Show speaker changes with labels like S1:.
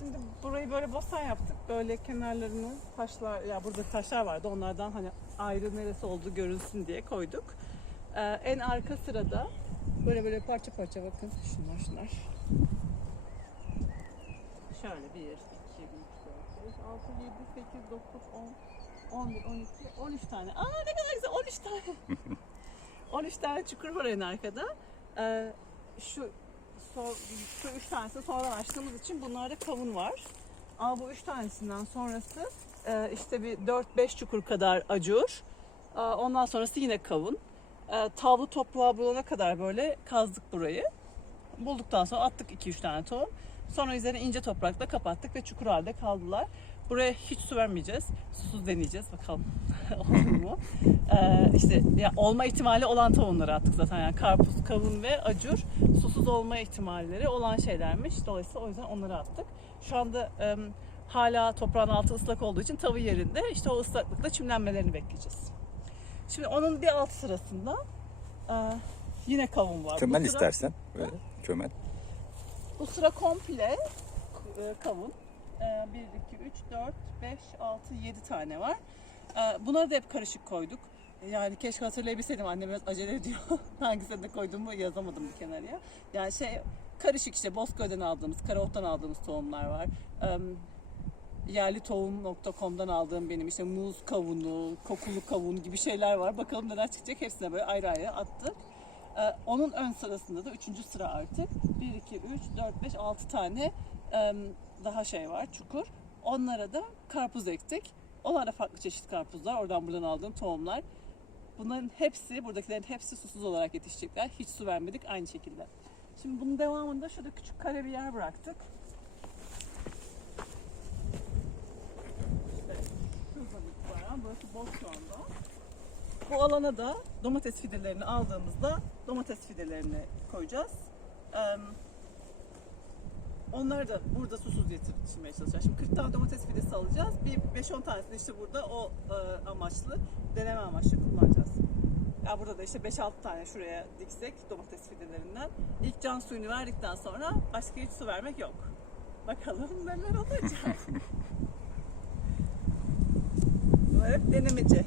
S1: Şimdi burayı böyle bostan yaptık. Böyle kenarlarını taşlar, ya burada taşlar vardı. Onlardan hani ayrı neresi olduğu görünsün diye koyduk. Ee, en arka sırada böyle böyle parça parça bakın. Şunlar şunlar. Şöyle 1, 2, 3, 4, 5, 6, 7, 8, 9, 10, 11, 12, 13 tane. Aa ne kadar güzel 13 tane. 13 tane çukur var en arkada. Ee, şu son, şu üç tanesi sonradan açtığımız için bunlarda kavun var. Ama bu üç tanesinden sonrası e, işte bir 4-5 çukur kadar acur. E, ondan sonrası yine kavun. E, tavlı toprağı bulana kadar böyle kazdık burayı. Bulduktan sonra attık 2-3 tane tohum. Sonra üzerine ince toprakla kapattık ve çukur halde kaldılar. Buraya hiç su vermeyeceğiz. Susuz deneyeceğiz bakalım olur mu? Ee, işte ya olma ihtimali olan tohumları attık zaten. Yani karpuz, kavun ve acur susuz olma ihtimalleri olan şeylermiş. Dolayısıyla o yüzden onları attık. Şu anda e, hala toprağın altı ıslak olduğu için tavı yerinde. İşte o ıslaklıkla çimlenmelerini bekleyeceğiz. Şimdi onun bir alt sırasında e, yine kavun var.
S2: Kömel
S1: sıra-
S2: istersen. Böyle kömel.
S1: bu sıra komple e, kavun. 1, 2, 3, 4, 5, 6, 7 tane var. E, Bunları da hep karışık koyduk. Yani keşke hatırlayabilseydim annem biraz acele ediyor. Hangisini de koyduğumu yazamadım bir kenarıya. Yani şey karışık işte Bozköy'den aldığımız, Karaot'tan aldığımız tohumlar var. E, yerli tohum.com'dan aldığım benim işte muz kavunu, kokulu kavun gibi şeyler var. Bakalım neler çıkacak. Hepsine böyle ayrı ayrı attık. Ee, onun ön sırasında da üçüncü sıra artık 1, 2, 3, 4, 5, 6 tane daha şey var çukur. Onlara da karpuz ektik. Onlar da farklı çeşit karpuzlar. Oradan buradan aldığım tohumlar. Bunların hepsi, buradakilerin hepsi susuz olarak yetişecekler. Hiç su vermedik aynı şekilde. Şimdi bunun devamında şurada küçük kare bir yer bıraktık. Burası boş şu anda. Bu alana da domates fidelerini aldığımızda domates fidelerini koyacağız. Onları da burada susuz yetiştirmeye çalışacağız. Şimdi 40 tane domates fidesi alacağız. Bir 5-10 tanesini işte burada o e, amaçlı, deneme amaçlı kullanacağız. Ya burada da işte 5-6 tane şuraya diksek domates fidelerinden. İlk can suyunu verdikten sonra başka hiç su vermek yok. Bakalım neler olacak. Bu hep denemeci.